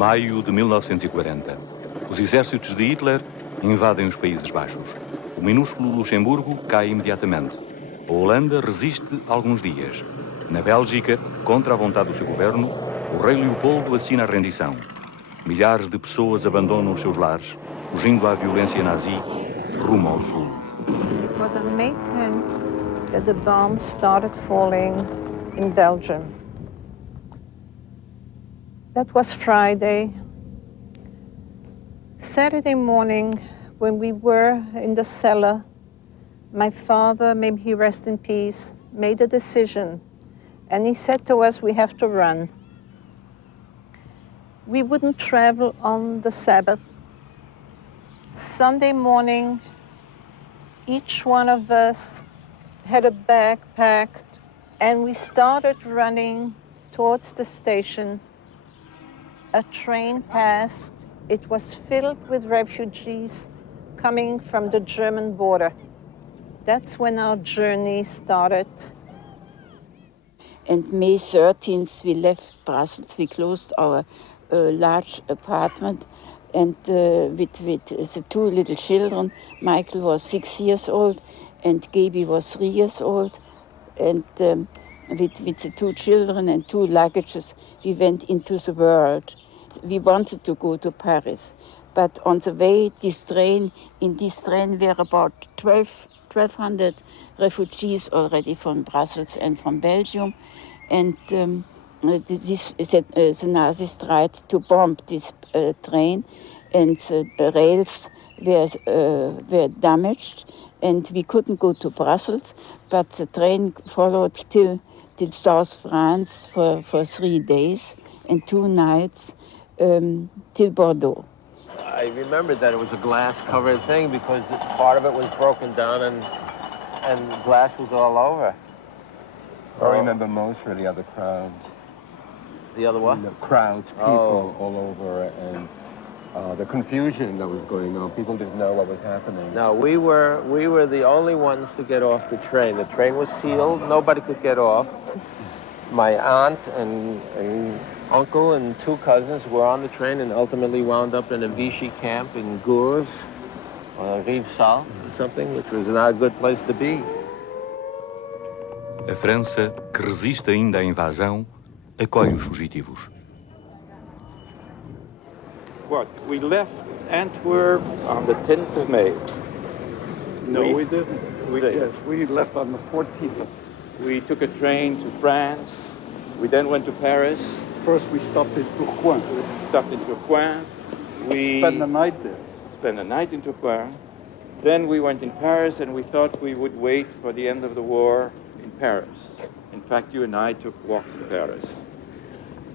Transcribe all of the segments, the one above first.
Maio de 1940. Os exércitos de Hitler invadem os Países Baixos. O minúsculo Luxemburgo cai imediatamente. A Holanda resiste alguns dias. Na Bélgica, contra a vontade do seu governo, o rei Leopoldo assina a rendição. Milhares de pessoas abandonam os seus lares, fugindo à violência nazi, rumo ao sul. It was on May 10 that the bombs started falling in Belgium. That was Friday. Saturday morning, when we were in the cellar, my father, may he rest in peace, made a decision. And he said to us, we have to run. We wouldn't travel on the Sabbath. Sunday morning, each one of us had a bag packed, and we started running towards the station. A train passed. It was filled with refugees coming from the German border. That's when our journey started. And May 13th, we left Brussels. We closed our large apartment, and with the two little children. Michael was 6 years old, and Gaby was 3 years old. And with the two children and two luggages, we went into the world. We wanted to go to Paris, but on the way, in this train were about 1,200 refugees already from Brussels and from Belgium. And the Nazis tried to bomb this train, and the rails were damaged, and we couldn't go to Brussels, but the train followed till South France for 3 days and 2 nights till Bordeaux. I remember that it was a glass-covered thing because part of it was broken down and glass was all over. I remember most really are the crowds. The other what? The crowds, people all over, and the confusion that was going on. People didn't know what was happening. No, we were the only ones to get off the train. The train was sealed. Nobody could get off. My aunt and uncle and 2 cousins were on the train and ultimately wound up in a Vichy camp in Gours, Rive Salt or something, which was not a good place to be. A França, que resiste ainda à invasão, acolhe os fugitivos. What? We left Antwerp on the 10th of May. No, we didn't. We left on the 14th. We took a train to France. We then went to Paris. First, we stopped in Tourcoing. We stopped in Tourcoing. We spent the night there. Spent the night in Tourcoing. Then we went in Paris, and we thought we would wait for the end of the war in Paris. In fact, you and I took walks in Paris.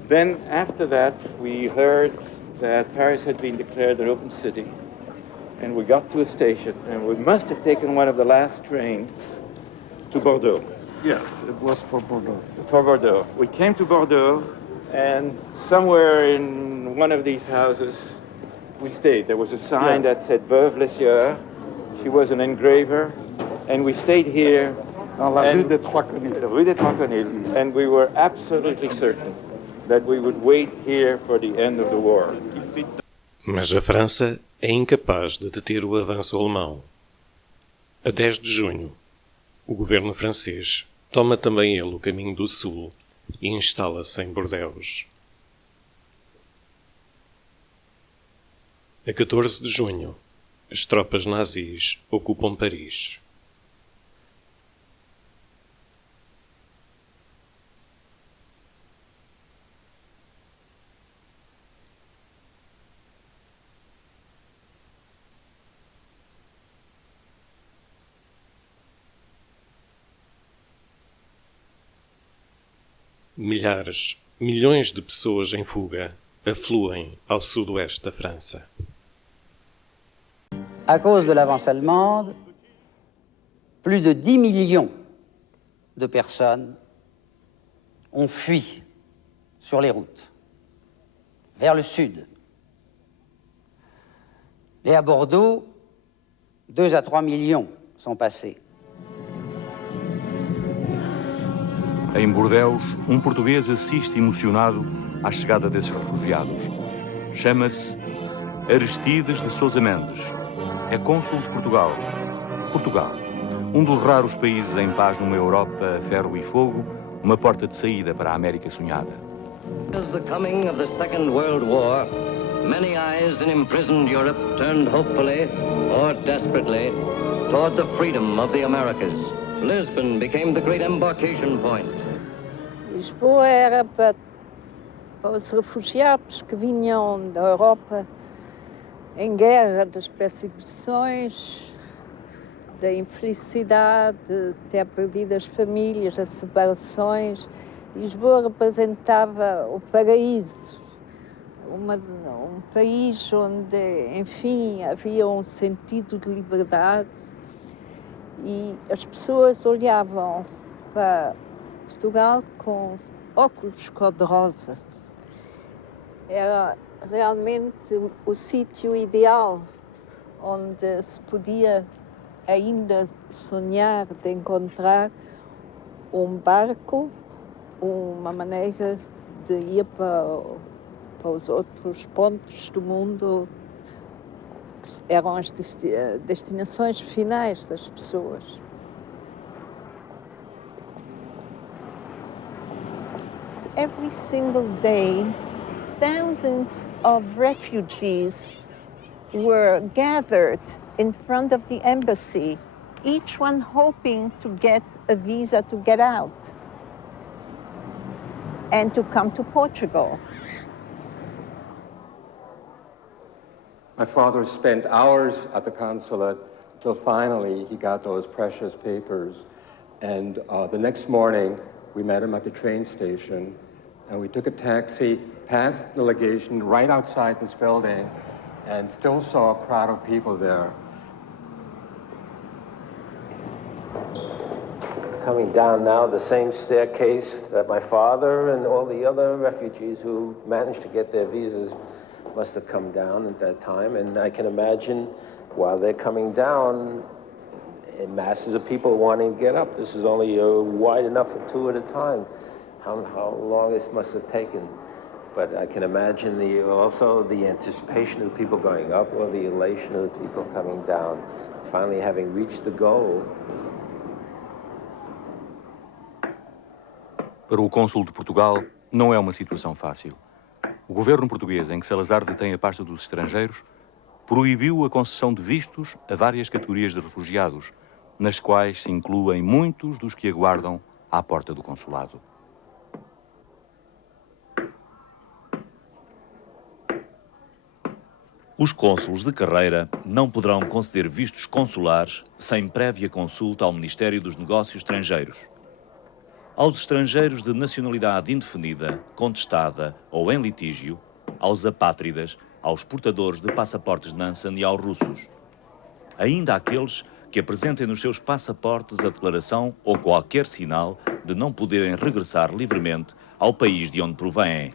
Then, after that, we heard that Paris had been declared an open city, and we got to a station, and we must have taken one of the last trains to Bordeaux. Yes, it was for Bordeaux. For Bordeaux. We came to Bordeaux, and somewhere in one of these houses, we stayed. There was a sign that said Veuve Lessieur. She was an engraver, and we stayed here. Dans la rue des Trois Conils. Rue des Trois Conils, and we were absolutely certain that we would wait here for the end of the war. Mas a França é incapaz de deter o avanço alemão. A 10 de junho, o governo francês toma também ele o caminho do sul e instala-se em Bordeaux. A 14 de junho, as tropas nazis ocupam Paris. Milhares, milhões de pessoas em fuga afluem ao sudoeste da França. À cause de l'avance allemande, plus de 10 millions de personnes ont fui sur les routes, vers le sud. Et à Bordeaux, 2 à 3 millions sont passés. Em Bordeaux, um português assiste emocionado à chegada desses refugiados. Chama-se Aristides de Sousa Mendes. É cônsul de Portugal. Portugal, um dos raros países em paz numa Europa a ferro e fogo, uma porta de saída para a América sonhada. As the coming of the Second World War, many eyes in imprisoned Europe turned hopefully or desperately toward the freedom of the Americas. Lisbon became the great embarkation point. Lisboa era para os refugiados que vinham da Europa em guerra, das perseguições, da infelicidade, de ter perdido as famílias, as separações. Lisboa representava o paraíso, um país onde, enfim, havia um sentido de liberdade e as pessoas olhavam para Portugal com óculos cor-de-rosa. Era realmente o sítio ideal onde se podia ainda sonhar de encontrar um barco, uma maneira de ir para os outros pontos do mundo, que eram as destinações finais das pessoas. Every single day, thousands of refugees were gathered in front of the embassy, each one hoping to get a visa to get out and to come to Portugal. My father spent hours at the consulate until finally he got those precious papers. And the next morning, we met him at the train station, and we took a taxi past the legation right outside this building and still saw a crowd of people there. Coming down now the same staircase that my father and all the other refugees who managed to get their visas must have come down at that time. And I can imagine while they're coming down, masses of people wanting to get up. This is only wide enough for two at a time. How long this must have taken. But I can imagine also the anticipation of the people going up or the elation of the people coming down, finally having reached the goal. Para o cônsul de Portugal, não é uma situação fácil. O governo português, em que Salazar detém a pasta dos estrangeiros, proibiu a concessão de vistos a várias categorias de refugiados, nas quais se incluem muitos dos que aguardam à porta do consulado. Os cônsulos de carreira não poderão conceder vistos consulares sem prévia consulta ao Ministério dos Negócios Estrangeiros. Aos estrangeiros de nacionalidade indefinida, contestada ou em litígio, aos apátridas, aos portadores de passaportes Nansen e aos russos. Ainda àqueles que apresentem nos seus passaportes a declaração ou qualquer sinal de não poderem regressar livremente ao país de onde provêm.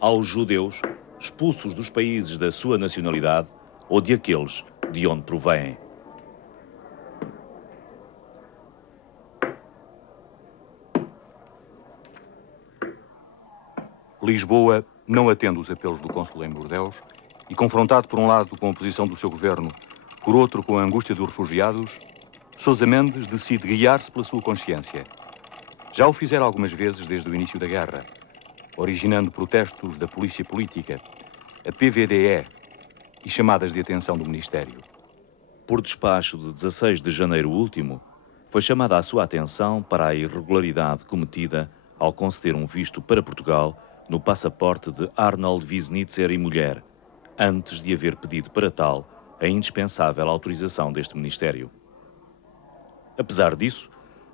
Aos judeus, expulsos dos países da sua nacionalidade ou de aqueles de onde provêm. Lisboa não atende os apelos do cônsul em Bordeus e, confrontado por um lado com a posição do seu governo, por outro com a angústia dos refugiados, Sousa Mendes decide guiar-se pela sua consciência. Já o fizera algumas vezes desde o início da guerra, originando protestos da polícia política, a PVDE e chamadas de atenção do Ministério. Por despacho de 16 de janeiro último, foi chamada a sua atenção para a irregularidade cometida ao conceder um visto para Portugal no passaporte de Arnold Wiesnitzer e mulher, antes de haver pedido para tal a indispensável autorização deste Ministério. Apesar disso,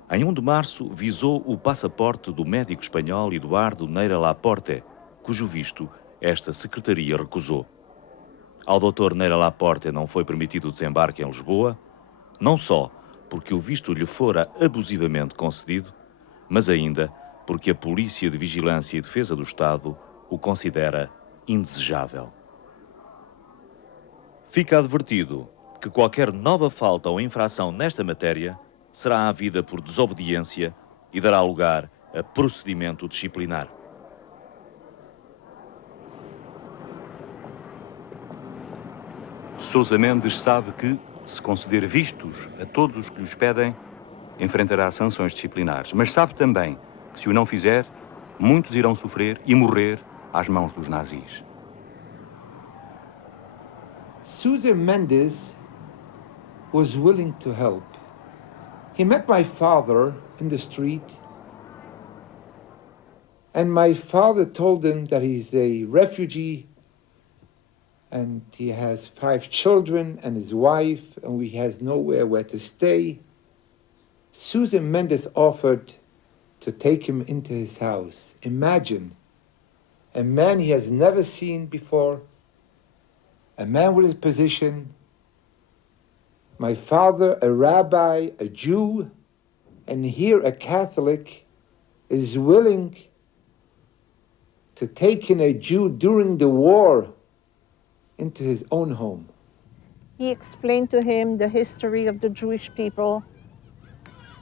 em 1 de março visou o passaporte do médico espanhol Eduardo Neira Laporte, cujo visto esta secretaria recusou. Ao Dr. Neira Laporte não foi permitido o desembarque em Lisboa, não só porque o visto lhe fora abusivamente concedido, mas ainda porque a Polícia de Vigilância e Defesa do Estado o considera indesejável. Fica advertido que qualquer nova falta ou infração nesta matéria será havida por desobediência e dará lugar a procedimento disciplinar. Sousa Mendes sabe que, se conceder vistos a todos os que lhes pedem, enfrentará sanções disciplinares. Mas sabe também que, se o não fizer, muitos irão sofrer e morrer às mãos dos nazis. Sousa Mendes was willing to help. He met my father in the street, and my father told him that he's a refugee and he has 5 children and his wife, and he has nowhere where to stay. Sousa Mendes offered to take him into his house. Imagine, a man he has never seen before, a man with his position, my father, a rabbi, a Jew, and here a Catholic is willing to take in a Jew during the war into his own home. He explained to him the history of the Jewish people,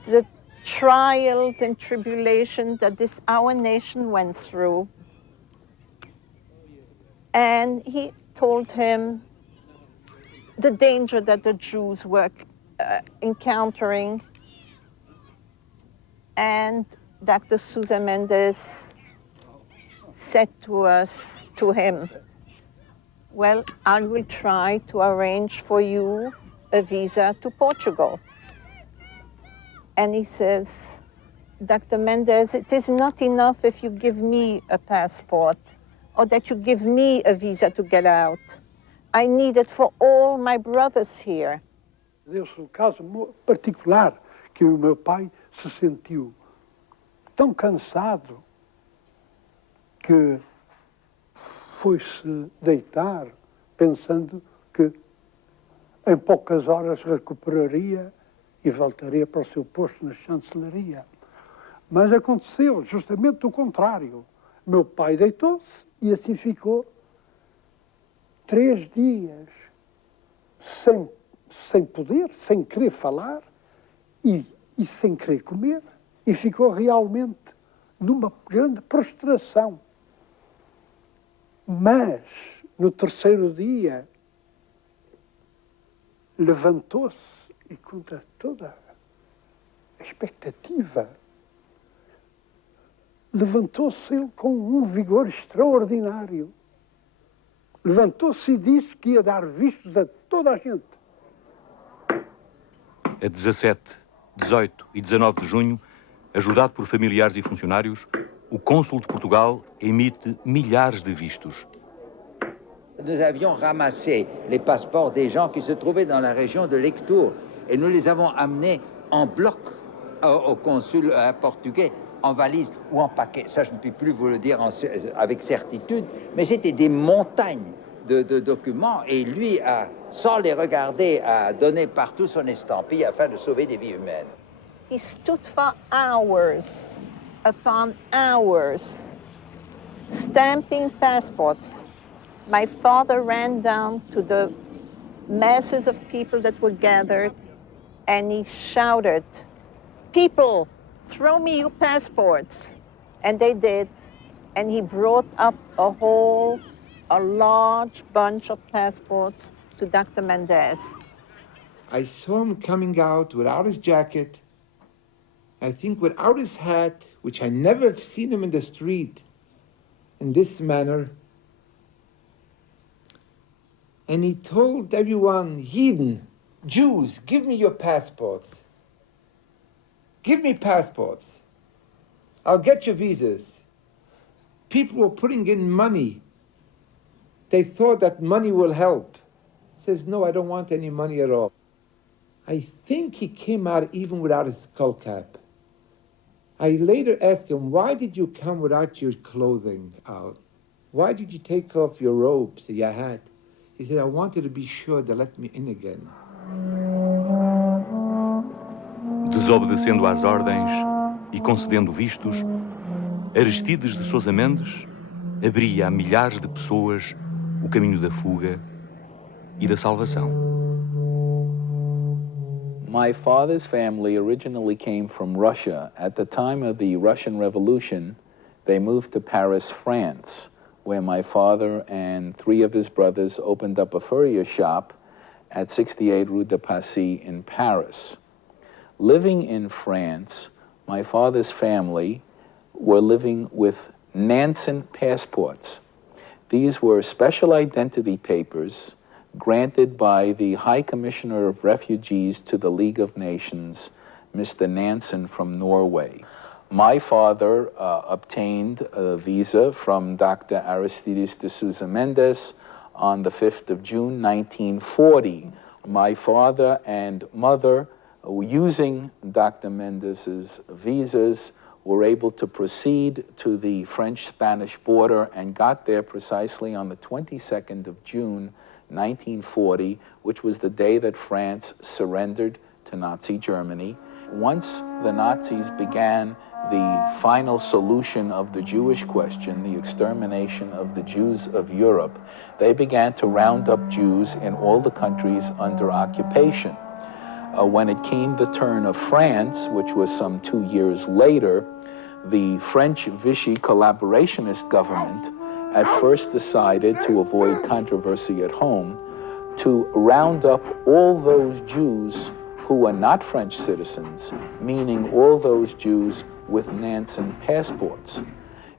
the trials and tribulations that our nation went through. And he told him the danger that the Jews were encountering. And Dr. Sousa Mendes said to him, well, I will try to arrange for you a visa to Portugal. And he says, Dr. Mendes, it is not enough if you give me a passport or that you give me a visa to get out. I need it for all my brothers here. Deu-se um caso particular que o meu pai se sentiu tão cansado que foi-se deitar pensando que em poucas horas recuperaria e voltaria para o seu posto na chancelaria. Mas aconteceu justamente o contrário. Meu pai deitou-se e assim ficou 3 dias sem poder, sem querer falar e sem querer comer. E ficou realmente numa grande prostração. Mas, no 3º dia, levantou-se e, contra toda a expectativa, levantou-se ele com um vigor extraordinário. Levantou-se e disse que ia dar vistos a toda a gente. A 17, 18 e 19 de junho, ajudado por familiares e funcionários, o cônsul de Portugal emite milhares de vistos. Nous avions ramassé les passeports des gens qui se trouvaient dans la région de Lectoure et nous les avons amenés en bloc au consul portugais, en valise ou en paquet. Ça, je ne peux plus vous le dire avec certitude, mais c'était des montagnes de documents et lui, sans les regarder, a donné partout son estampille afin de sauver des vies humaines. He stood for hours upon hours, stamping passports. My father ran down to the masses of people that were gathered, and he shouted, "People, throw me your passports." And they did, and he brought up a large bunch of passports to Dr. Mendes. I saw him coming out without his jacket, I think without his hat, which I never have seen him in the street in this manner. And he told everyone, Heathen, Jews, give me your passports. Give me passports. I'll get your visas. People were putting in money. They thought that money will help. He says, no, I don't want any money at all. I think he came out even without his skull cap. I later asked him, why did you come without your clothing out? Why did you take off your robes that you had? He said, I wanted to be sure to let me in again. Desobedecendo às ordens e concedendo vistos, Aristides de Sousa Mendes abria a milhares de pessoas o caminho da fuga e da salvação. My father's family originally came from Russia. At the time of the Russian Revolution, they moved to Paris, France, where my father and 3 of his brothers opened up a furrier shop at 68 Rue de Passy in Paris. Living in France, my father's family were living with Nansen passports. These were special identity papers granted by the High Commissioner of Refugees to the League of Nations, Mr. Nansen from Norway. My father obtained a visa from Dr. Aristides de Souza Mendes on the 5th of June, 1940. My father and mother, using Dr. Mendes's visas, were able to proceed to the French-Spanish border and got there precisely on the 22nd of June, 1940, which was the day that France surrendered to Nazi Germany. Once the Nazis began the final solution of the Jewish question, the extermination of the Jews of Europe, they began to round up Jews in all the countries under occupation. When it came the turn of France, which was some 2 years later, the French Vichy collaborationist government at first decided, to avoid controversy at home, to round up all those Jews who were not French citizens, meaning all those Jews with Nansen passports.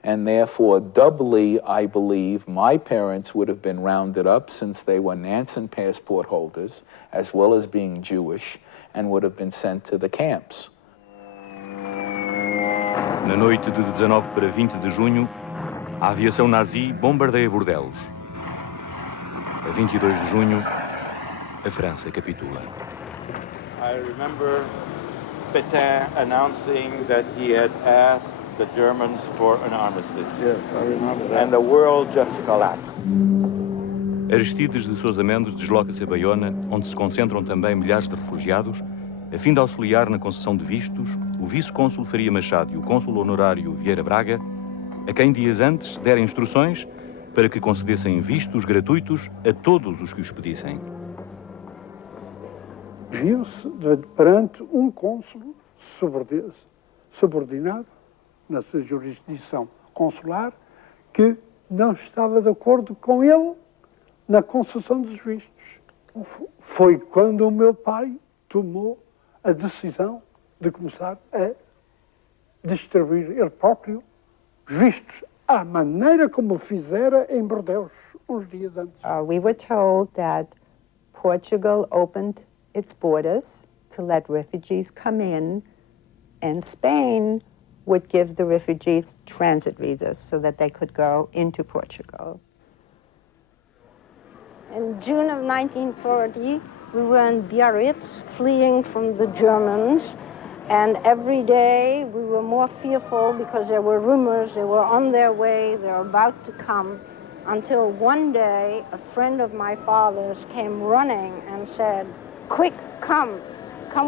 And therefore, doubly, I believe, my parents would have been rounded up since they were Nansen passport holders, as well as being Jewish, and would have been sent to the camps. Na noite de 19 para 20 de junho, a aviação nazi bombardeia Bordeaux. A 22 de junho, a França capitula. I remember Pétain announcing that he had asked the Germans for an armistice. Yes, I remember that. And the world just collapsed. Aristides de Sousa Mendes desloca-se a Baiona, onde se concentram também milhares de refugiados, a fim de auxiliar na concessão de vistos o vice-cônsul Faria Machado e o cônsul honorário Vieira Braga, a quem dias antes dera instruções para que concedessem vistos gratuitos a todos os que os pedissem. Viu-se perante um cônsul subordinado na sua jurisdição consular que não estava de acordo com ele na concessão dos vistos. Foi quando o meu pai tomou a decisão de começar a distribuir ele próprio os vistos à maneira como fizera em Bordeaux uns dias antes. We were told that Portugal opened its borders to let refugees come in, and Spain would give the refugees transit visas so that they could go into Portugal. In June of 1940, we were in Biarritz, fleeing from the Germans, and every day we were more fearful because there were rumors they were on their way, they were about to come, until one day a friend of my father's came running and said, "Quick, come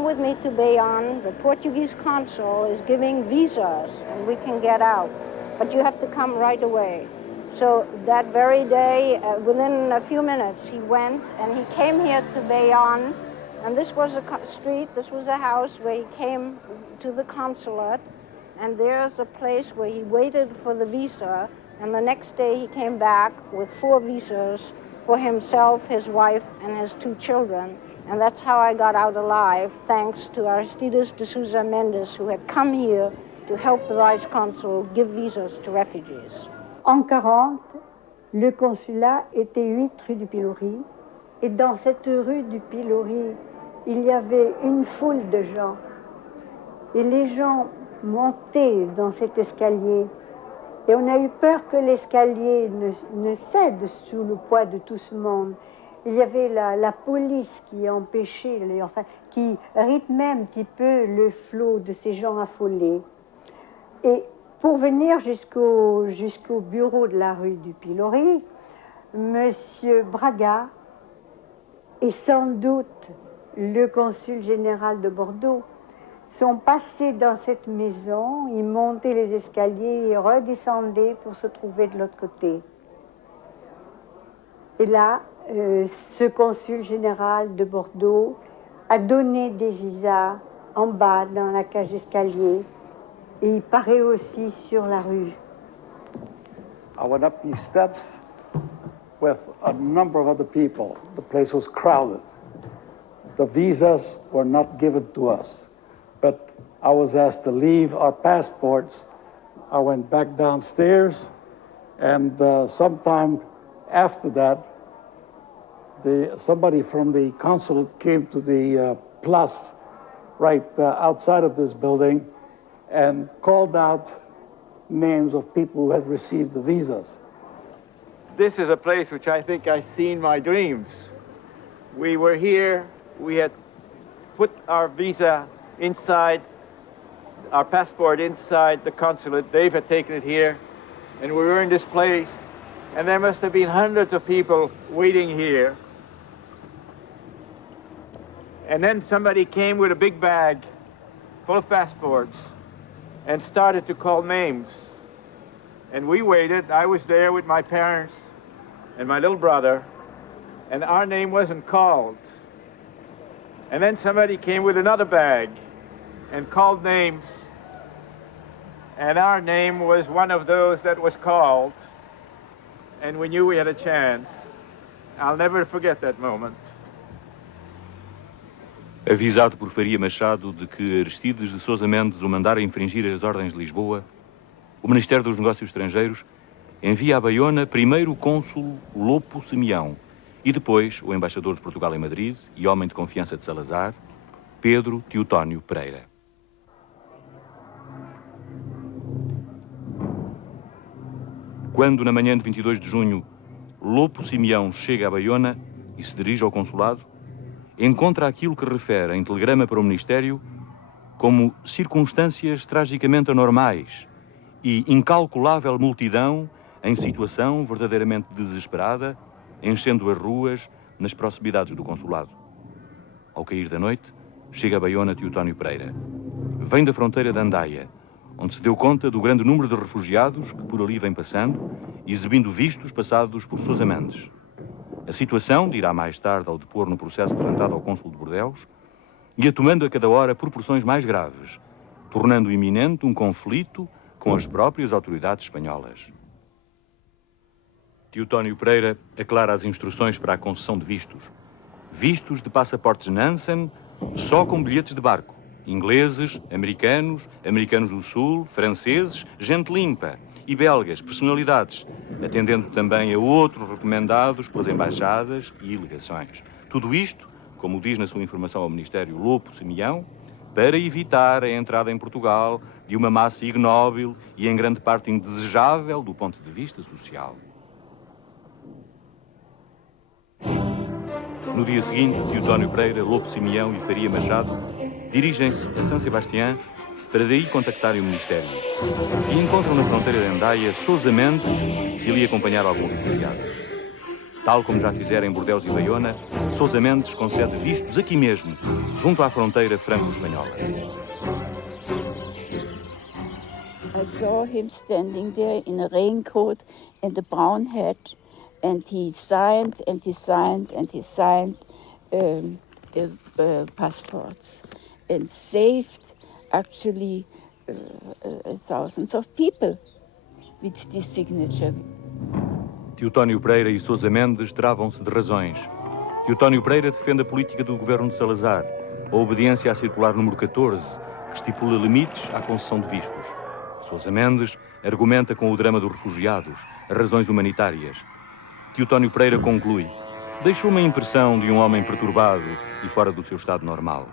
with me to Bayonne. The Portuguese consul is giving visas and we can get out, but you have to come right away." So that very day, within a few minutes, he went and he came here to Bayonne, and this was a street, this was a house where he came to the consulate, and there's a place where he waited for the visa, and the next day he came back with 4 visas for himself, his wife, and his 2 children. And that's how I got out alive, thanks to Aristides de Souza Mendes, who had come here to help the vice consul give visas to refugees. En 40, le consulat était 8 rue du Pilori, et dans cette rue du Pilori, il y avait une foule de gens. Et les gens montaient dans cet escalier, et on a eu peur que l'escalier ne cède sous le poids de tout ce monde. Il y avait la police qui empêchait, qui rythmait un petit peu le flot de ces gens affolés. Et pour venir jusqu'au bureau de la rue du Pilori, Monsieur Braga et sans doute le consul général de Bordeaux sont passés dans cette maison, ils montaient les escaliers et redescendaient pour se trouver de l'autre côté. Et là, ce consul général de Bordeaux a donné des visas en bas dans la cage d'escalier et il paraît aussi sur la rue. I went up these steps with a number of other people. The place was crowded. the visas were not given to us, but I was asked to leave our passports. I went back downstairs, and sometime after that, somebody from the consulate came to the place right outside of this building and called out names of people who had received the visas. This is a place which I think I see in my dreams. We were here, we had put our visa inside, our passport inside the consulate. Dave had taken it here, and we were in this place, and there must have been hundreds of people waiting here. And then somebody came with a big bag full of passports and started to call names. And we waited. I was there with my parents and my little brother, and our name wasn't called. And then somebody came with another bag and called names, and our name was one of those that was called, and we knew we had a chance. I'll never forget that moment. Avisado por Faria Machado de que Aristides de Sousa Mendes o mandara infringir as ordens de Lisboa, o Ministério dos Negócios Estrangeiros envia a Baiona primeiro o cônsul Lopo Simeão e depois o embaixador de Portugal em Madrid e homem de confiança de Salazar, Pedro Teotónio Pereira. Quando, na manhã de 22 de junho, Lopo Simeão chega a Baiona e se dirige ao consulado, encontra aquilo que refere em telegrama para o Ministério como circunstâncias tragicamente anormais e incalculável multidão em situação verdadeiramente desesperada, enchendo as ruas nas proximidades do consulado. Ao cair da noite, chega a Baiona Teotónio Pereira. Vem da fronteira de Andaia, onde se deu conta do grande número de refugiados que por ali vem passando, exibindo vistos passados por Sousa Mendes. A situação dirá mais tarde ao depor no processo apresentado ao cônsul de Bordeus, ia tomando a cada hora proporções mais graves, tornando iminente um conflito com as próprias autoridades espanholas. Teotónio Pereira aclara as instruções para a concessão de vistos. Vistos de passaportes Nansen, só com bilhetes de barco. Ingleses, americanos, americanos do Sul, franceses, gente limpa e belgas, personalidades, atendendo também a outros recomendados pelas embaixadas e legações. Tudo isto, como diz na sua informação ao Ministério Lopo Simeão, para evitar a entrada em Portugal de uma massa ignóbil e em grande parte indesejável do ponto de vista social. No dia seguinte, Teotónio Pereira, Lopo Simeão e Faria Machado dirigem-se a São Sebastião para daí contactarem o Ministério e encontram na fronteira de Andaia Sousa Mendes, que lhe acompanharam alguns refugiados. Tal como já fizeram em Bordeus e Baiona, Sousa Mendes concede vistos aqui mesmo, junto à fronteira franco-espanhola. I saw him standing there in a raincoat and a brown hat, and he signed and he signed and he signed the passports and saved actually thousands of people with this signature. Teotónio Pereira e Sousa Mendes travam-se de razões. Teotónio Pereira defende a política do governo de Salazar, a obediência à circular número 14, que estipula limites à concessão de vistos. Sousa Mendes argumenta com o drama dos refugiados, as razões humanitárias. Teotónio Pereira conclui: deixou-me a impressão de um homem perturbado e fora do seu estado normal.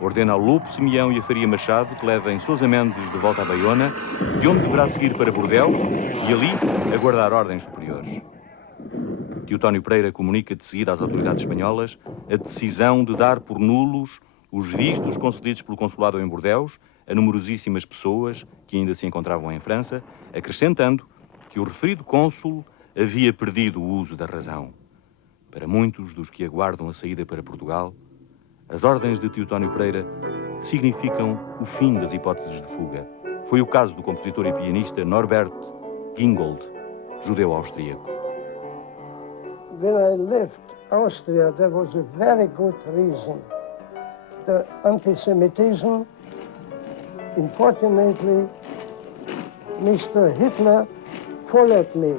Ordena ao Lopo Simeão e a Faria Machado que levem Sousa Mendes de volta a Baiona, de onde deverá seguir para Bordeus e ali aguardar ordens superiores. Teotónio Pereira comunica de seguida às autoridades espanholas a decisão de dar por nulos os vistos concedidos pelo consulado em Bordeus a numerosíssimas pessoas que ainda se encontravam em França, acrescentando que o referido cônsul havia perdido o uso da razão. Para muitos dos que aguardam a saída para Portugal, as ordens de Teotónio Pereira significam o fim das hipóteses de fuga. Foi o caso do compositor e pianista Norbert Gingold, judeu austríaco. When I left Austria, there was a very good reason. The anti-Semitism, unfortunately, Mr. Hitler followed me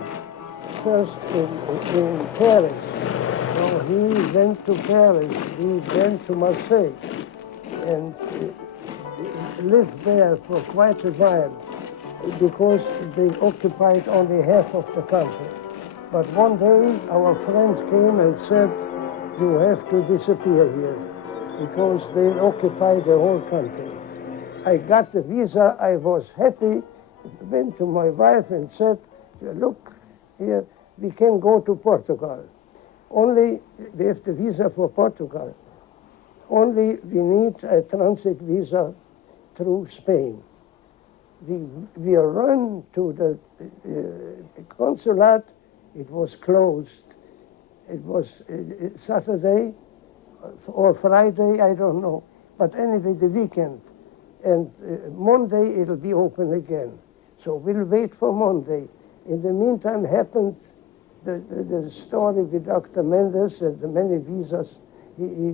first in Paris. So he we went to Paris, we went to Marseille, and lived there for quite a while because they occupied only half of the country. But one day our friend came and said, you have to disappear here because they'll occupy the whole country. I got the visa, I was happy, went to my wife and said, look here, we can go to Portugal. Only we have the visa for Portugal. Only we need a transit visa through Spain. We run to the consulate. It was closed. It was Saturday or Friday, I don't know. But anyway, the weekend. And Monday it'll be open again. So we'll wait for Monday. In the meantime happened the story with Dr. Mendes and the many visas he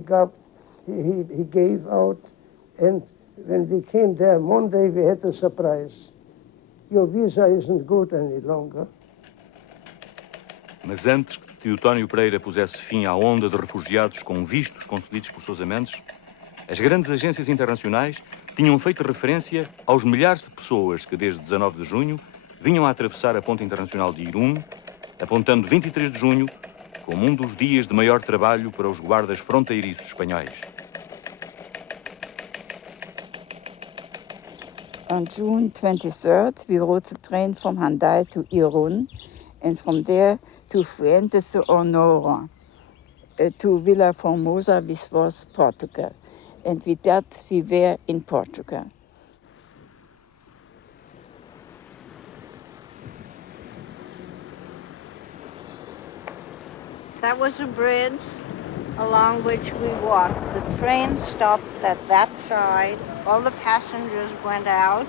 gave out. And when we came there Monday, we had a surprise. Your visa isn't good any longer. Mas antes que Teotónio Pereira pusesse fim à onda de refugiados com vistos concedidos por Sousa Mendes, as grandes agências internacionais tinham feito referência aos milhares de pessoas que, desde 19 de junho, vinham a atravessar a ponte internacional de Irún, apontando 23 de junho como um dos dias de maior trabalho para os guardas fronteiriços espanhóis. On June 23rd, we rode the train from Hendaye to Irún, and from there to Fuentes de Honora, to Villa Formosa, which was Portugal. And with that, we were in Portugal. That was a bridge along which we walked. The train stopped at that side. All the passengers went out,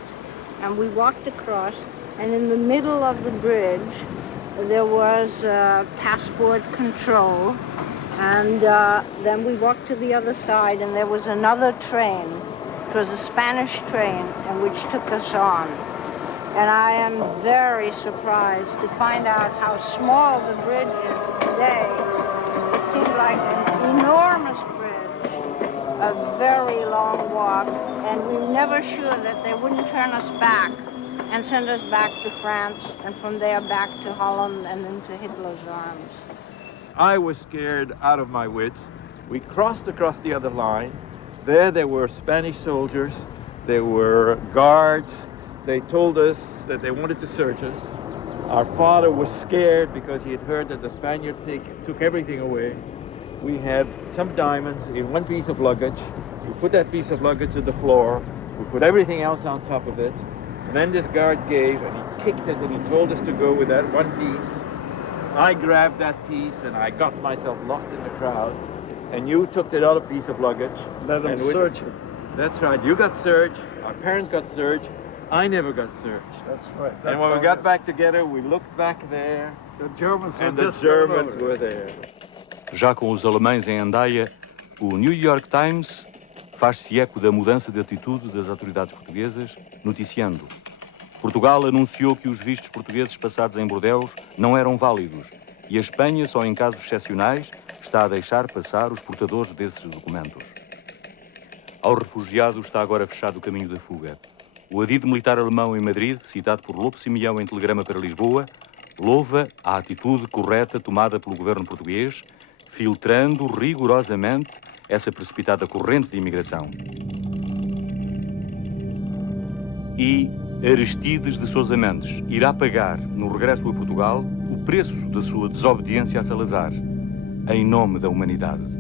and we walked across. And in the middle of the bridge, there was passport control. And then we walked to the other side, and there was another train. It was a Spanish train, and which took us on. And I am very surprised to find out how small the bridge is today. It seemed like an enormous bridge, a very long walk, and we were never sure that they wouldn't turn us back and send us back to France, and from there back to Holland and into Hitler's arms. I was scared out of my wits. We crossed across the other line. There were Spanish soldiers, there were guards. They told us that they wanted to search us. Our father was scared because he had heard that the Spaniards took everything away. We had some diamonds in one piece of luggage. We put that piece of luggage to the floor. We put everything else on top of it. And then this guard gave, and he kicked it, and he told us to go with that one piece. I grabbed that piece, and I got myself lost in the crowd. And you took that other piece of luggage. Let them search it. That's right. You got searched. Our parents got searched. I never got searched. That's right. And when we got back together, we looked back there. The Germans and the Germans were there. Já com os alemães em Hendaye, o New York Times faz-se eco da mudança de atitude das autoridades portuguesas, noticiando: Portugal anunciou que os vistos portugueses passados em Bordeaux não eram válidos e a Espanha, só em casos excepcionais, está a deixar passar os portadores desses documentos. Aos refugiados está agora fechado o caminho da fuga. O adido militar alemão em Madrid, citado por Lopo Simeão em telegrama para Lisboa, louva a atitude correta tomada pelo governo português, filtrando rigorosamente essa precipitada corrente de imigração. E Aristides de Sousa Mendes irá pagar, no regresso a Portugal, o preço da sua desobediência a Salazar, em nome da humanidade.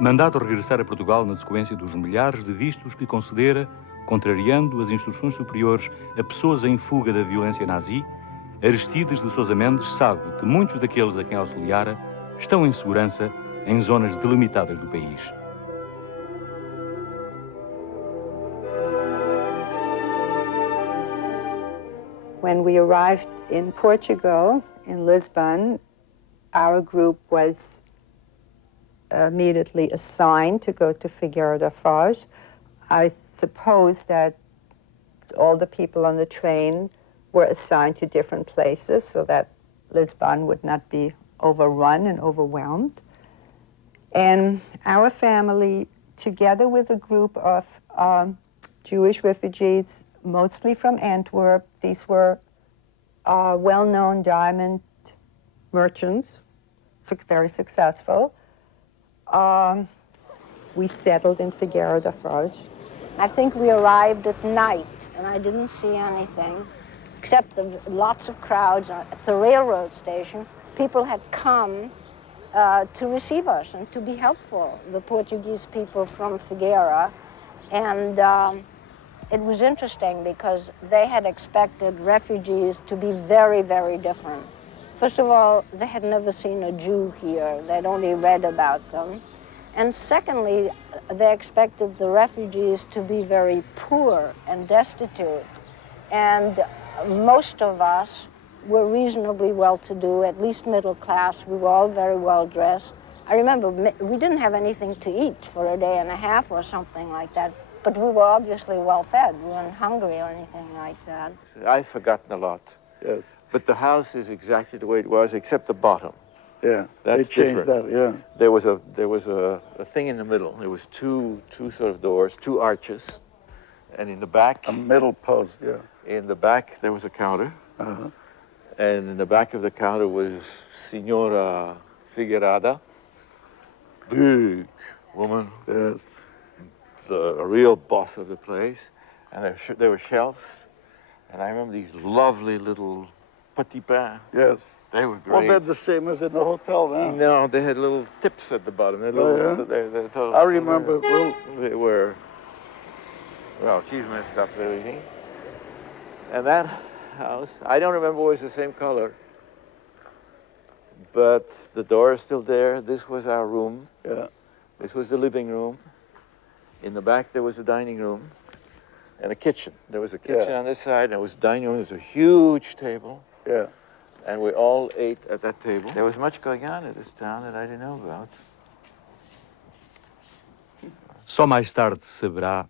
Mandado regressar a Portugal na sequência dos milhares de vistos que concedera, contrariando as instruções superiores a pessoas em fuga da violência nazi, Aristides de Sousa Mendes sabe que muitos daqueles a quem auxiliara estão em segurança em zonas delimitadas do país. When we arrived in Portugal, in Lisbon, our group was immediately assigned to go to Figueira da Foz. I suppose that all the people on the train were assigned to different places so that Lisbon would not be overrun and overwhelmed. And our family, together with a group of Jewish refugees, mostly from Antwerp, these were well-known diamond merchants, very successful. We settled in Figueira da Foz. I think we arrived at night, and I didn't see anything, except lots of crowds at the railroad station. People had come to receive us and to be helpful, the Portuguese people from Figueira. And it was interesting because they had expected refugees to be very, very different. First of all, they had never seen a Jew here. They'd only read about them. And secondly, they expected the refugees to be very poor and destitute. And most of us were reasonably well-to-do, at least middle class. We were all very well-dressed. I remember we didn't have anything to eat for a day and a half or something like that, but we were obviously well-fed. We weren't hungry or anything like that. I've forgotten a lot. Yes. But the house is exactly the way it was, except the bottom. Yeah, That's they changed different. that, yeah. There was a thing in the middle. There was two sort of doors, two arches, and in the back... A middle post, yeah. In the back, there was a counter. Uh-huh. And in the back of the counter was Signora Figueirada, big woman, yes. A real boss of the place. And there were shelves. And I remember these lovely little petits pains. Yes. They were great. Well, they're the same as in the hotel now. No, they had little tips at the bottom. I remember. They were, well, she's messed up everything. And that house, I don't remember it was the same color, but the door is still there. This was our room. Yeah. This was the living room. In the back, there was a dining room and a kitchen. There was a kitchen on this side, and there was a dining room. There was a huge table. Yeah. And we all ate at that table. There was much going on in this town that I didn't know about. Só mais tarde se saberá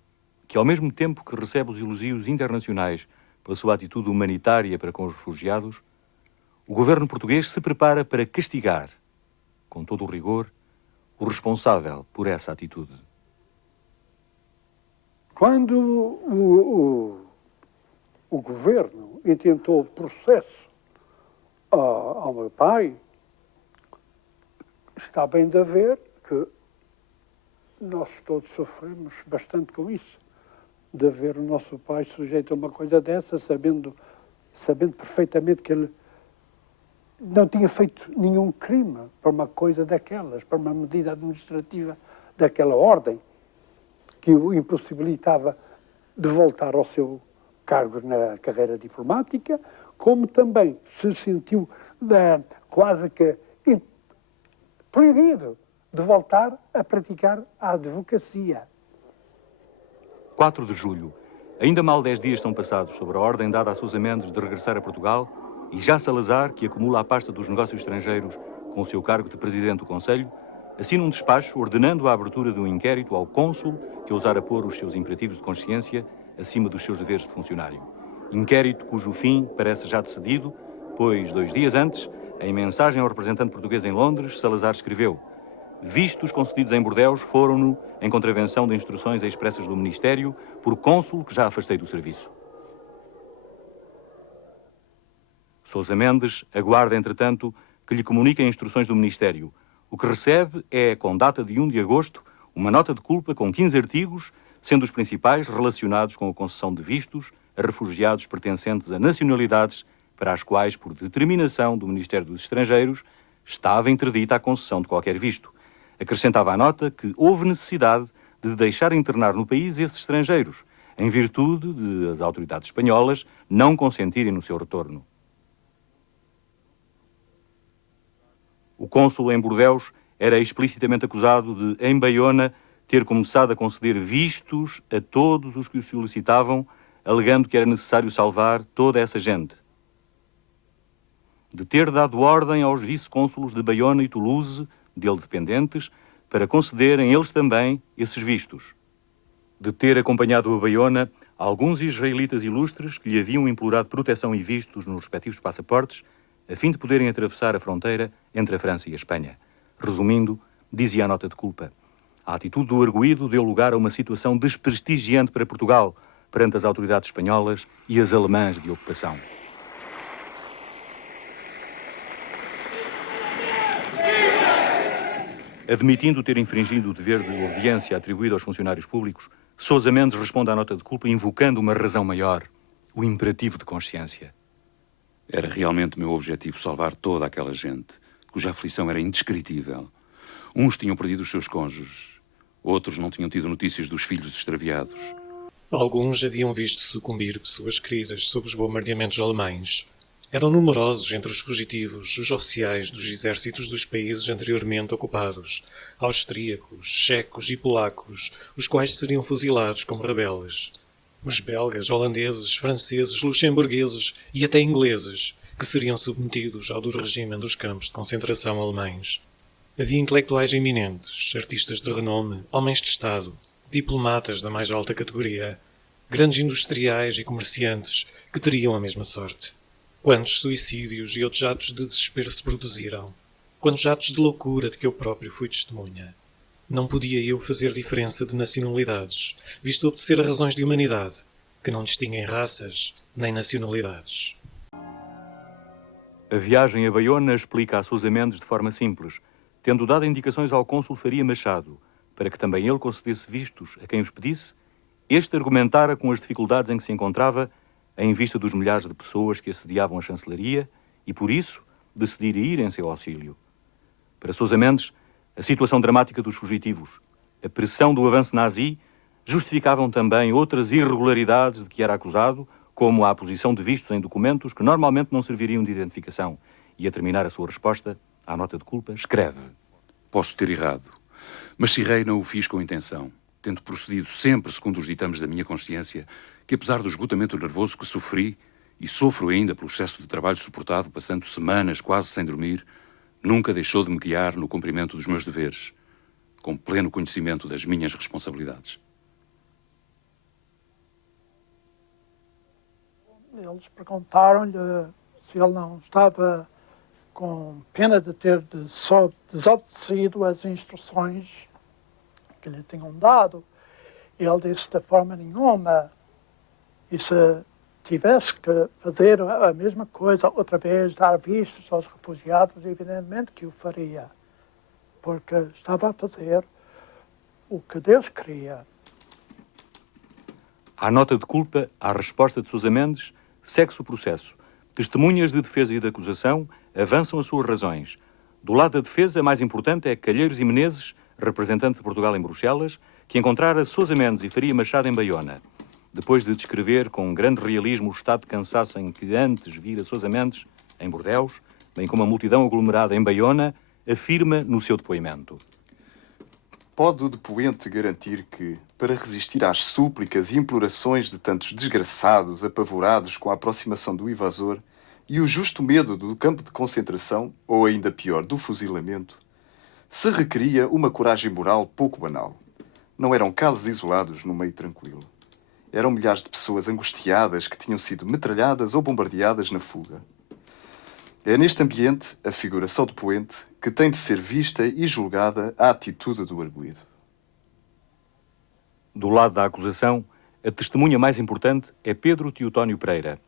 que, ao mesmo tempo que recebe os elogios internacionais pela sua atitude humanitária para com os refugiados, o governo português se prepara para castigar, com todo o rigor, o responsável por essa atitude. Quando o governo intentou o processo ao meu pai, está bem de haver que nós todos sofremos bastante com isso, de ver o nosso pai sujeito a uma coisa dessa, sabendo perfeitamente que ele não tinha feito nenhum crime para uma coisa daquelas, para uma medida administrativa daquela ordem, que o impossibilitava de voltar ao seu cargo na carreira diplomática, como também se sentiu quase que proibido de voltar a praticar a advocacia. 4 de julho. Ainda mal 10 dias são passados sobre a ordem dada a Sousa Mendes de regressar a Portugal e já Salazar, que acumula a pasta dos negócios estrangeiros com o seu cargo de Presidente do Conselho, assina um despacho ordenando a abertura de um inquérito ao cônsul que ousara pôr os seus imperativos de consciência acima dos seus deveres de funcionário. Inquérito cujo fim parece já decidido, pois 2 dias antes, em mensagem ao representante português em Londres, Salazar escreveu: vistos concedidos em Bordeus foram-no em contravenção de instruções expressas do Ministério por cônsul que já afastei do serviço. Sousa Mendes aguarda, entretanto, que lhe comuniquem instruções do Ministério. O que recebe é, com data de 1 de agosto, uma nota de culpa com 15 artigos, sendo os principais relacionados com a concessão de vistos a refugiados pertencentes a nacionalidades para as quais, por determinação do Ministério dos Estrangeiros, estava interdita a concessão de qualquer visto. Acrescentava a nota que houve necessidade de deixar internar no país esses estrangeiros, em virtude de as autoridades espanholas não consentirem no seu retorno. O cônsul em Bordeus era explicitamente acusado de, em Baiona, ter começado a conceder vistos a todos os que o solicitavam, alegando que era necessário salvar toda essa gente. De ter dado ordem aos vice-cônsulos de Baiona e Toulouse, dele dependentes, para concederem eles também esses vistos. De ter acompanhado a Baiona alguns israelitas ilustres que lhe haviam implorado proteção e vistos nos respectivos passaportes, a fim de poderem atravessar a fronteira entre a França e a Espanha. Resumindo, dizia a nota de culpa, a atitude do arguido deu lugar a uma situação desprestigiante para Portugal perante as autoridades espanholas e as alemãs de ocupação. Admitindo ter infringido o dever de obediência atribuído aos funcionários públicos, Sousa Mendes responde à nota de culpa invocando uma razão maior, o imperativo de consciência. Era realmente meu objetivo salvar toda aquela gente, cuja aflição era indescritível. Uns tinham perdido os seus cônjuges, outros não tinham tido notícias dos filhos extraviados. Alguns haviam visto sucumbir pessoas queridas sob os bombardeamentos alemães. Eram numerosos entre os fugitivos, os oficiais dos exércitos dos países anteriormente ocupados, austríacos, checos e polacos, os quais seriam fuzilados como rebeldes. Os belgas, holandeses, franceses, luxemburgueses e até ingleses, que seriam submetidos ao duro regime dos campos de concentração alemães. Havia intelectuais eminentes, artistas de renome, homens de Estado, diplomatas da mais alta categoria, grandes industriais e comerciantes que teriam a mesma sorte. Quantos suicídios e outros atos de desespero se produziram? Quantos atos de loucura de que eu próprio fui testemunha? Não podia eu fazer diferença de nacionalidades, visto obedecer a razões de humanidade, que não distinguem raças nem nacionalidades. A viagem a Baiona explica a Sousa Mendes de forma simples, tendo dado indicações ao cônsul Faria Machado, para que também ele concedesse vistos a quem os pedisse, este argumentara com as dificuldades em que se encontrava em vista dos milhares de pessoas que assediavam a chancelaria e, por isso, decidira ir em seu auxílio. Para Sousa Mendes, a situação dramática dos fugitivos, a pressão do avanço nazi, justificavam também outras irregularidades de que era acusado, como a aposição de vistos em documentos que normalmente não serviriam de identificação. E, a terminar a sua resposta à nota de culpa, escreve: Posso ter errado, mas se errei não o fiz com intenção, tendo procedido sempre segundo os ditames da minha consciência, que apesar do esgotamento nervoso que sofri, e sofro ainda pelo excesso de trabalho suportado, passando semanas quase sem dormir, nunca deixou de me guiar no cumprimento dos meus deveres, com pleno conhecimento das minhas responsabilidades. Eles perguntaram-lhe se ele não estava com pena de ter desobedecido as instruções que lhe tinham dado. Ele disse de forma nenhuma. E se tivesse que fazer a mesma coisa outra vez, dar vistos aos refugiados, evidentemente que o faria, porque estava a fazer o que Deus queria. À nota de culpa, à resposta de Sousa Mendes, segue-se o processo. Testemunhas de defesa e de acusação avançam as suas razões. Do lado da defesa, mais importante é Calheiros e Menezes, representante de Portugal em Bruxelas, que encontrara Sousa Mendes e Faria Machado em Baiona. Depois de descrever com grande realismo o estado de cansaço em que antes vira Sousa Mendes, em Bordeus, bem como a multidão aglomerada em Baiona, afirma no seu depoimento: Pode o depoente garantir que, para resistir às súplicas e implorações de tantos desgraçados apavorados com a aproximação do invasor e o justo medo do campo de concentração, ou ainda pior, do fuzilamento, se requeria uma coragem moral pouco banal? Não eram casos isolados no meio tranquilo. Eram milhares de pessoas angustiadas que tinham sido metralhadas ou bombardeadas na fuga. É neste ambiente, a figuração do poente, que tem de ser vista e julgada a atitude do arguido. Do lado da acusação, a testemunha mais importante é Pedro Teotónio Pereira.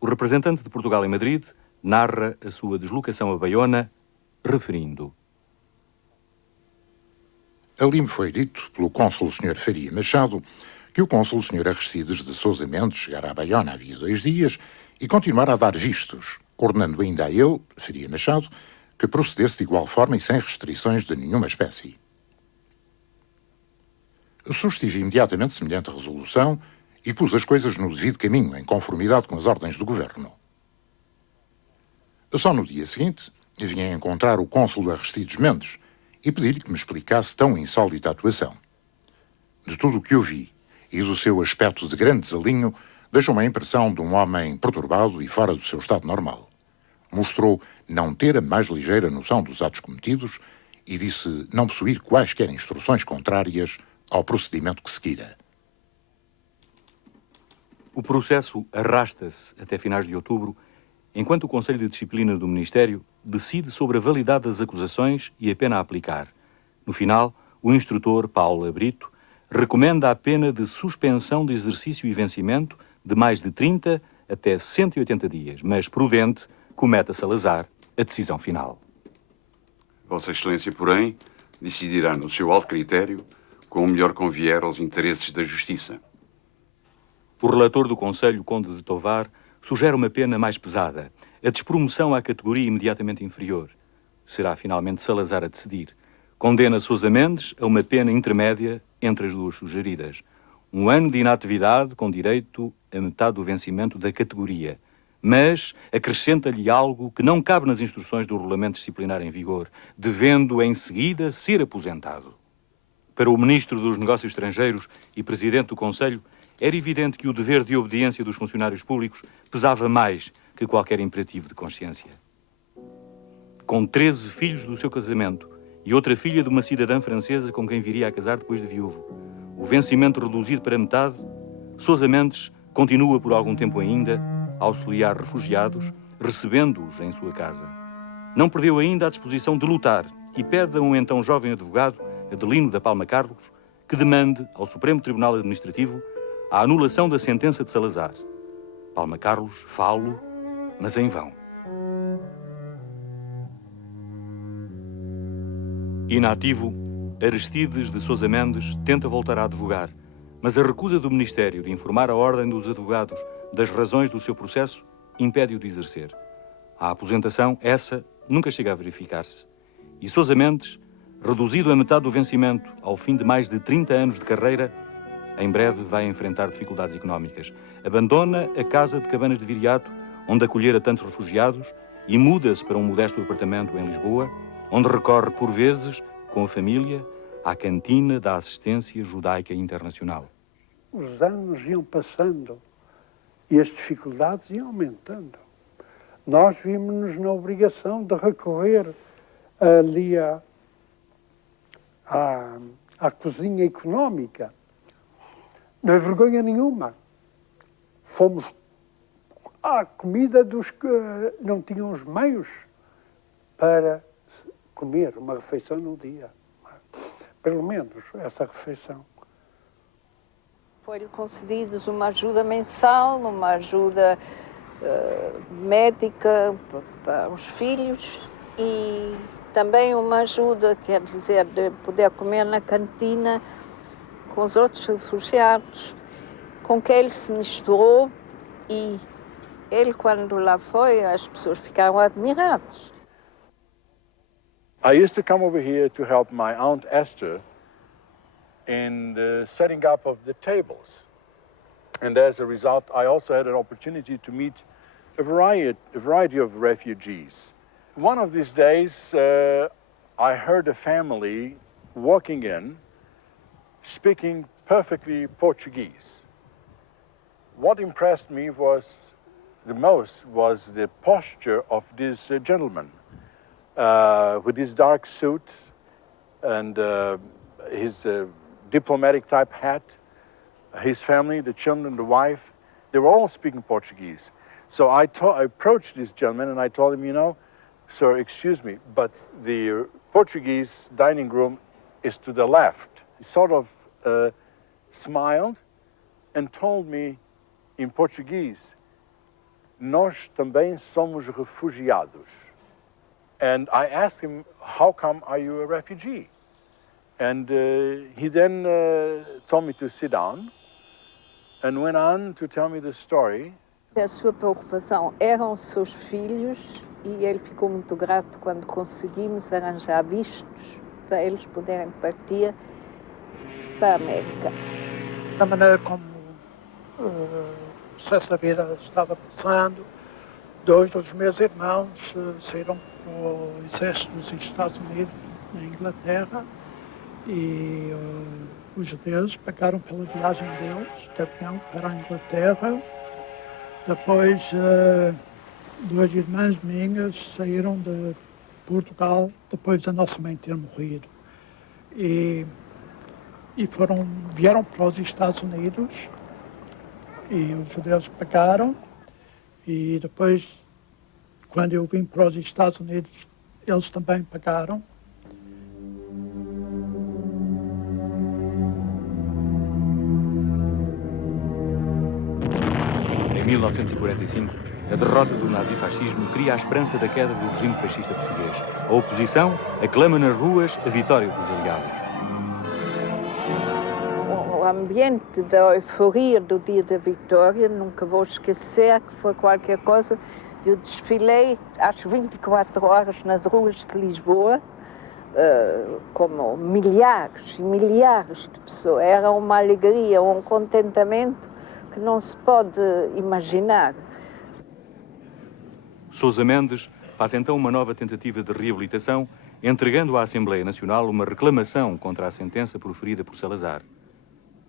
O representante de Portugal em Madrid narra a sua deslocação a Baiona, referindo: Ali me foi dito pelo cônsul Sr. Faria Machado que o cônsul Sr. Aristides de Sousa Mendes chegara a Baiona havia 2 dias e continuara a dar vistos, ordenando ainda a ele, Faria Machado, que procedesse de igual forma e sem restrições de nenhuma espécie. Sustive imediatamente semelhante resolução e pus as coisas no devido caminho, em conformidade com as ordens do governo. Só no dia seguinte, vim a encontrar o cônsul Aristides Mendes e pedi-lhe que me explicasse tão insólita atuação. De tudo o que ouvi e do seu aspecto de grande desalinho, deixou-me a impressão de um homem perturbado e fora do seu estado normal. Mostrou não ter a mais ligeira noção dos atos cometidos e disse não possuir quaisquer instruções contrárias ao procedimento que seguira. O processo arrasta-se até finais de outubro, enquanto o Conselho de Disciplina do Ministério decide sobre a validade das acusações e a pena a aplicar. No final, o instrutor, Paulo Brito, recomenda a pena de suspensão de exercício e vencimento de mais de 30 até 180 dias, mas prudente, comete a Salazar a decisão final. Vossa Excelência, porém, decidirá no seu alto critério com o melhor convier aos interesses da Justiça. O relator do Conselho, Conde de Tovar, sugere uma pena mais pesada, a despromoção à categoria imediatamente inferior. Será finalmente Salazar a decidir. Condena Sousa Mendes a uma pena intermédia entre as duas sugeridas. 1 ano de inatividade com direito a metade do vencimento da categoria. Mas acrescenta-lhe algo que não cabe nas instruções do regulamento disciplinar em vigor, devendo em seguida ser aposentado. Para o Ministro dos Negócios Estrangeiros e Presidente do Conselho, era evidente que o dever de obediência dos funcionários públicos pesava mais que qualquer imperativo de consciência. Com 13 filhos do seu casamento e outra filha de uma cidadã francesa com quem viria a casar depois de viúvo, o vencimento reduzido para metade, Sousa Mendes continua por algum tempo ainda a auxiliar refugiados, recebendo-os em sua casa. Não perdeu ainda a disposição de lutar e pede a um então jovem advogado, Adelino da Palma Carlos, que demande ao Supremo Tribunal Administrativo a anulação da sentença de Salazar. Palma Carlos fala, mas em vão. Inativo, Aristides de Sousa Mendes tenta voltar a advogar, mas a recusa do Ministério de informar a Ordem dos Advogados das razões do seu processo impede-o de exercer. A aposentação, essa, nunca chega a verificar-se. E Sousa Mendes, reduzido a metade do vencimento ao fim de mais de 30 anos de carreira, em breve vai enfrentar dificuldades económicas. Abandona a casa de Cabanas de Viriato, onde acolhera tantos refugiados, e muda-se para um modesto apartamento em Lisboa, onde recorre por vezes, com a família, à cantina da Assistência Judaica Internacional. Os anos iam passando e as dificuldades iam aumentando. Nós vimos-nos na obrigação de recorrer ali à cozinha económica. Não é vergonha nenhuma. Fomos à comida dos que não tinham os meios para comer uma refeição no dia. Pelo menos essa refeição. Foi-lhe concedida uma ajuda mensal, uma ajuda médica para os filhos e também uma ajuda, quer dizer, de poder comer na cantina com os outros refugiados, com quem ele se misturou e ele, quando lá foi, as pessoas ficaram admiradas. I used to come over here to help my Aunt Esther in the setting up of the tables. And as a result, I also had an opportunity to meet a variety of refugees. One of these days, I heard a family walking in, speaking perfectly Portuguese. What impressed me the most was the posture of this gentleman. With his dark suit and his diplomatic type hat, his family, the children, the wife, they were all speaking Portuguese. So I approached this gentleman and I told him, you know, sir, excuse me, but the Portuguese dining room is to the left. He sort of smiled and told me in Portuguese, nós também somos refugiados. And I asked him, how come are you a refugee? And he then told me to sit down and went on to tell me the story. A sua preocupação eram os seus filhos e ele ficou muito grato quando conseguimos arranjar vistos para eles poderem partir para a América. Da maneira como essa vida estava passando, 2 dos meus irmãos saíram para o exército dos Estados Unidos, na Inglaterra, e os judeus pagaram pela viagem deles, de avião para a Inglaterra. Depois, 2 irmãs minhas saíram de Portugal, depois da nossa mãe ter morrido. E vieram para os Estados Unidos e os judeus pagaram, e depois, quando eu vim para os Estados Unidos, eles também pagaram. Em 1945, a derrota do nazifascismo cria a esperança da queda do regime fascista português. A oposição aclama nas ruas a vitória dos aliados. O ambiente da euforia do dia da vitória, nunca vou esquecer que foi qualquer coisa. Eu desfilei às 24 horas nas ruas de Lisboa, como milhares e milhares de pessoas. Era uma alegria, um contentamento que não se pode imaginar. Sousa Mendes faz então uma nova tentativa de reabilitação, entregando à Assembleia Nacional uma reclamação contra a sentença proferida por Salazar.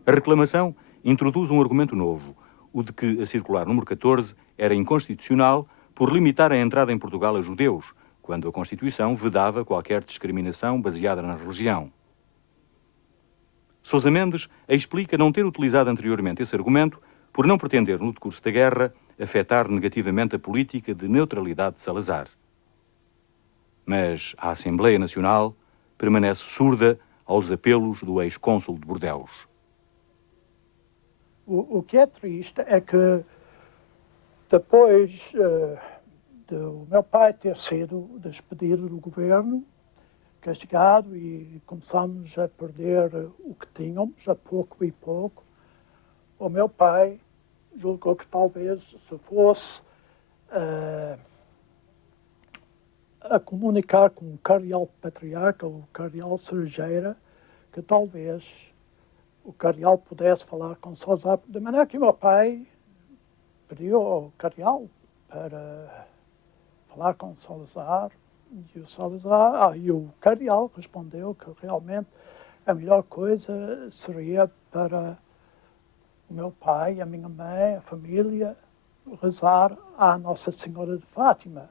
A reclamação introduz um argumento novo, o de que a circular número 14 era inconstitucional por limitar a entrada em Portugal a judeus, quando a Constituição vedava qualquer discriminação baseada na religião. Sousa Mendes explica não ter utilizado anteriormente esse argumento por não pretender, no decurso da guerra, afetar negativamente a política de neutralidade de Salazar. Mas a Assembleia Nacional permanece surda aos apelos do ex-cônsul de Bordeaux. O que é triste é que depois do meu pai ter sido despedido do governo, castigado, e começamos a perder o que tínhamos, a pouco e pouco, o meu pai julgou que talvez se fosse a comunicar com o cardeal patriarca, o cardeal Cerejeira, que talvez o cardeal pudesse falar com Salazar, de maneira que o meu pai pediu ao cardeal para falar com Salazar, e o cardeal respondeu que realmente a melhor coisa seria para o meu pai, a minha mãe, a família, rezar à Nossa Senhora de Fátima.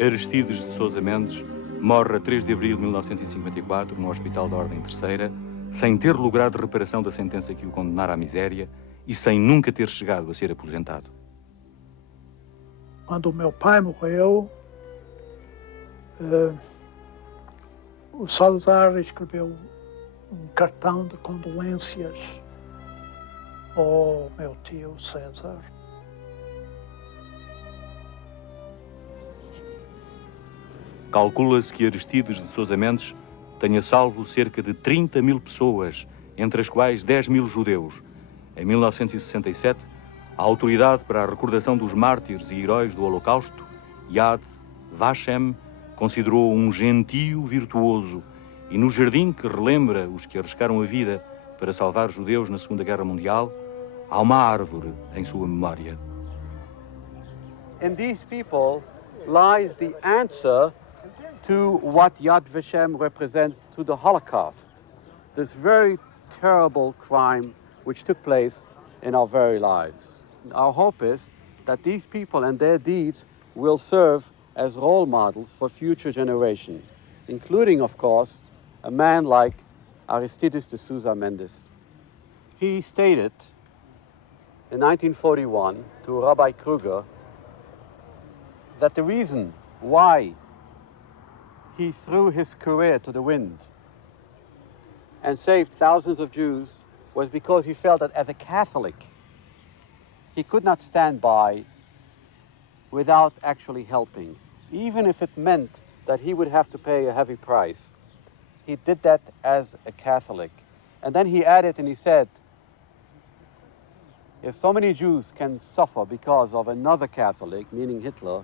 Aristides de Sousa Mendes morre a 3 de abril de 1954 no Hospital da Ordem Terceira, sem ter logrado reparação da sentença que o condenara à miséria e sem nunca ter chegado a ser aposentado. Quando o meu pai morreu, o Salazar escreveu um cartão de condolências ao meu tio César. Calcula-se que Aristides de Sousa Mendes tenha salvo cerca de 30 mil pessoas, entre as quais 10 mil judeus. Em 1967, a Autoridade para a Recordação dos Mártires e Heróis do Holocausto, Yad Vashem, considerou um gentio virtuoso e no jardim que relembra os que arriscaram a vida para salvar judeus na Segunda Guerra Mundial, há uma árvore em sua memória. In these people lies the answer to what Yad Vashem represents to the Holocaust, this very terrible crime which took place in our very lives. Our hope is that these people and their deeds will serve as role models for future generations, including, of course, a man like Aristides de Sousa Mendes. He stated in 1941 to Rabbi Kruger that the reason why he threw his career to the wind and saved thousands of Jews was because he felt that as a Catholic, he could not stand by without actually helping, even if it meant that he would have to pay a heavy price. He did that as a Catholic. And then he added and he said, if so many Jews can suffer because of another Catholic, meaning Hitler,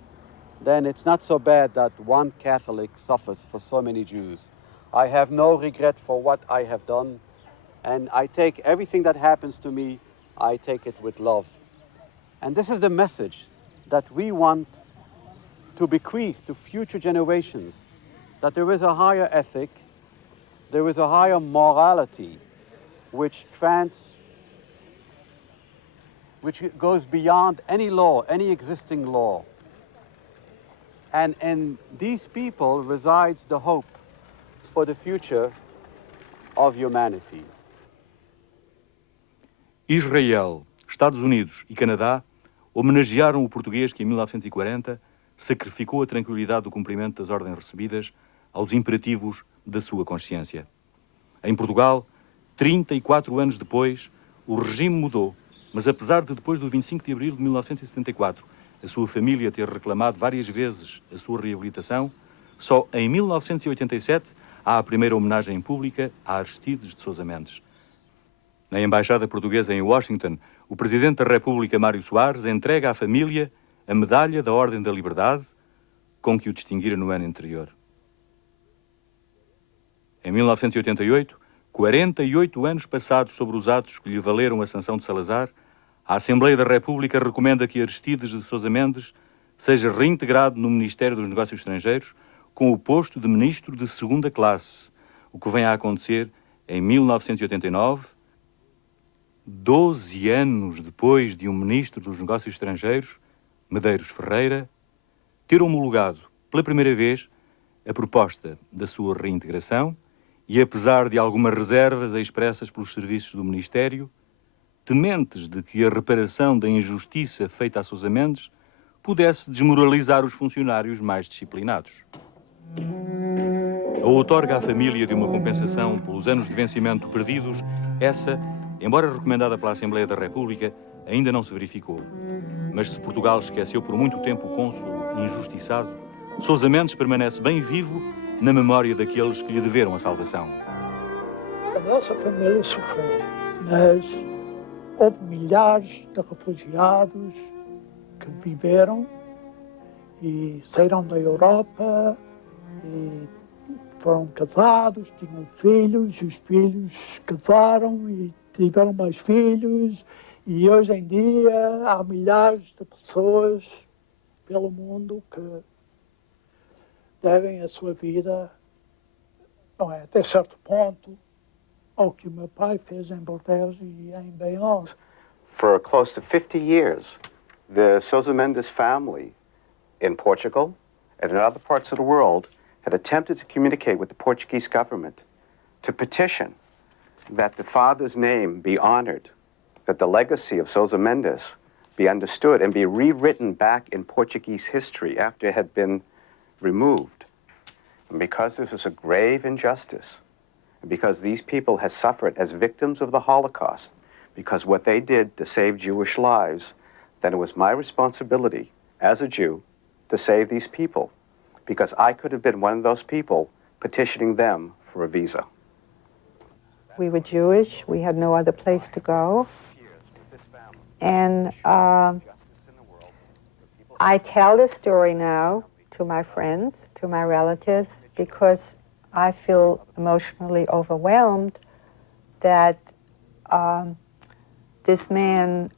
then it's not so bad that one Catholic suffers for so many Jews. I have no regret for what I have done, and I take everything that happens to me, I take it with love. And this is the message that we want to bequeath to future generations, that there is a higher ethic, there is a higher morality which goes beyond any law, any existing law. And in these people resides the hope for the future of humanity. Israel Estados Unidos e Canadá homenagearam o português que, em 1940, sacrificou a tranquilidade do cumprimento das ordens recebidas aos imperativos da sua consciência. Em Portugal, 34 anos depois, o regime mudou, mas apesar de, depois do 25 de abril de 1974, a sua família ter reclamado várias vezes a sua reabilitação, só em 1987 há a primeira homenagem pública a Aristides de Sousa Mendes. Na Embaixada Portuguesa em Washington, o Presidente da República, Mário Soares, entrega à família a Medalha da Ordem da Liberdade, com que o distinguira no ano anterior. Em 1988, 48 anos passados sobre os atos que lhe valeram a sanção de Salazar, a Assembleia da República recomenda que Aristides de Sousa Mendes seja reintegrado no Ministério dos Negócios Estrangeiros com o posto de Ministro de Segunda Classe, o que vem a acontecer em 1989, 12 anos depois de um Ministro dos Negócios Estrangeiros, Medeiros Ferreira, ter homologado pela primeira vez a proposta da sua reintegração e, apesar de algumas reservas expressas pelos serviços do Ministério, tementes de que a reparação da injustiça feita a Sousa Mendes pudesse desmoralizar os funcionários mais disciplinados. A outorga à família de uma compensação pelos anos de vencimento perdidos, essa, embora recomendada pela Assembleia da República, ainda não se verificou. Mas se Portugal esqueceu por muito tempo o cônsul injustiçado, Sousa Mendes permanece bem vivo na memória daqueles que lhe deveram a salvação. A nossa família sofreu, mas houve milhares de refugiados que viveram e saíram da Europa e foram casados, tinham filhos, e os filhos casaram e tiveram mais filhos, e hoje em dia há milhares de pessoas pelo mundo que devem a sua vida, não é, até certo ponto, ao que o meu pai fez em Bordeaux e em Bayonne. For close to 50 years, the Sousa Mendes family in Portugal and in other parts of the world had attempted to communicate with the Portuguese government to petition that the father's name be honored, that the legacy of Sousa Mendes be understood and be rewritten back in Portuguese history after it had been removed. And because this is a grave injustice, and because these people had suffered as victims of the Holocaust, because what they did to save Jewish lives, then it was my responsibility as a Jew to save these people, because I could have been one of those people petitioning them for a visa. We were Jewish. We had no other place to go. And I tell this story now to my friends, to my relatives, because I feel emotionally overwhelmed that this man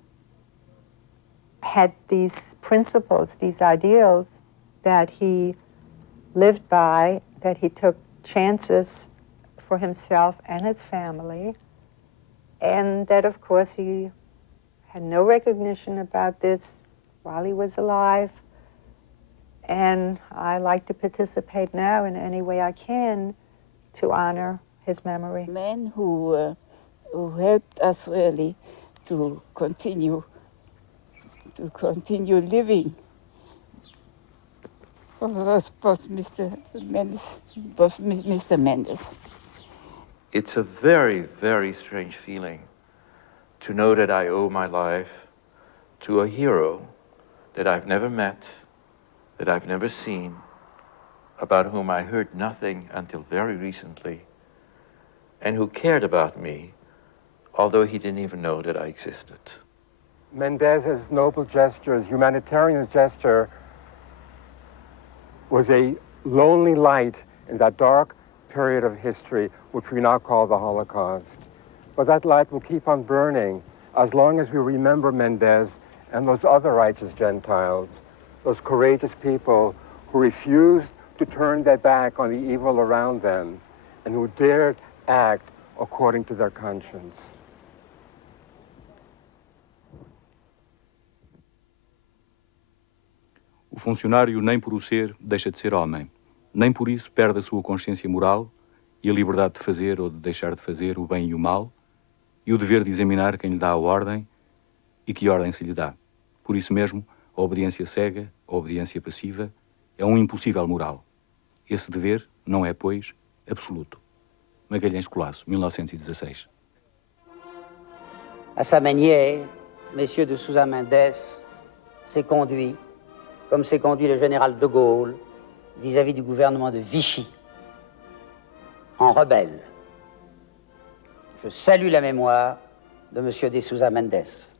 had these principles, these ideals that he lived by, that he took chances for himself and his family, and that, of course, he had no recognition about this while he was alive. And I like to participate now in any way I can to honor his memory. Man who helped us really to continue living was Mr. Mendes. It's a very, very strange feeling to know that I owe my life to a hero that I've never met, that I've never seen, about whom I heard nothing until very recently, and who cared about me, although he didn't even know that I existed. Mendes's noble gesture, his humanitarian gesture, was a lonely light in that dark period of history, which we now call the Holocaust. But that light will keep on burning as long as we remember Mendes and those other righteous Gentiles, those courageous people who refused to turn their back on the evil around them and who dared act according to their conscience. O funcionário nem por o ser deixa de ser homem, nem por isso perde a sua consciência moral e a liberdade de fazer ou de deixar de fazer o bem e o mal, e o dever de examinar quem lhe dá a ordem, e que ordem se lhe dá. Por isso mesmo, a obediência cega, a obediência passiva, é um impossível moral. Esse dever não é, pois, absoluto. Magalhães Colasso, 1916. À sa manière, Messieurs de Sousa Mendes s'est conduit comme s'est conduit le général de Gaulle vis-à-vis du gouvernement de Vichy, en rebelle. Je salue la mémoire de Monsieur de Sousa Mendes.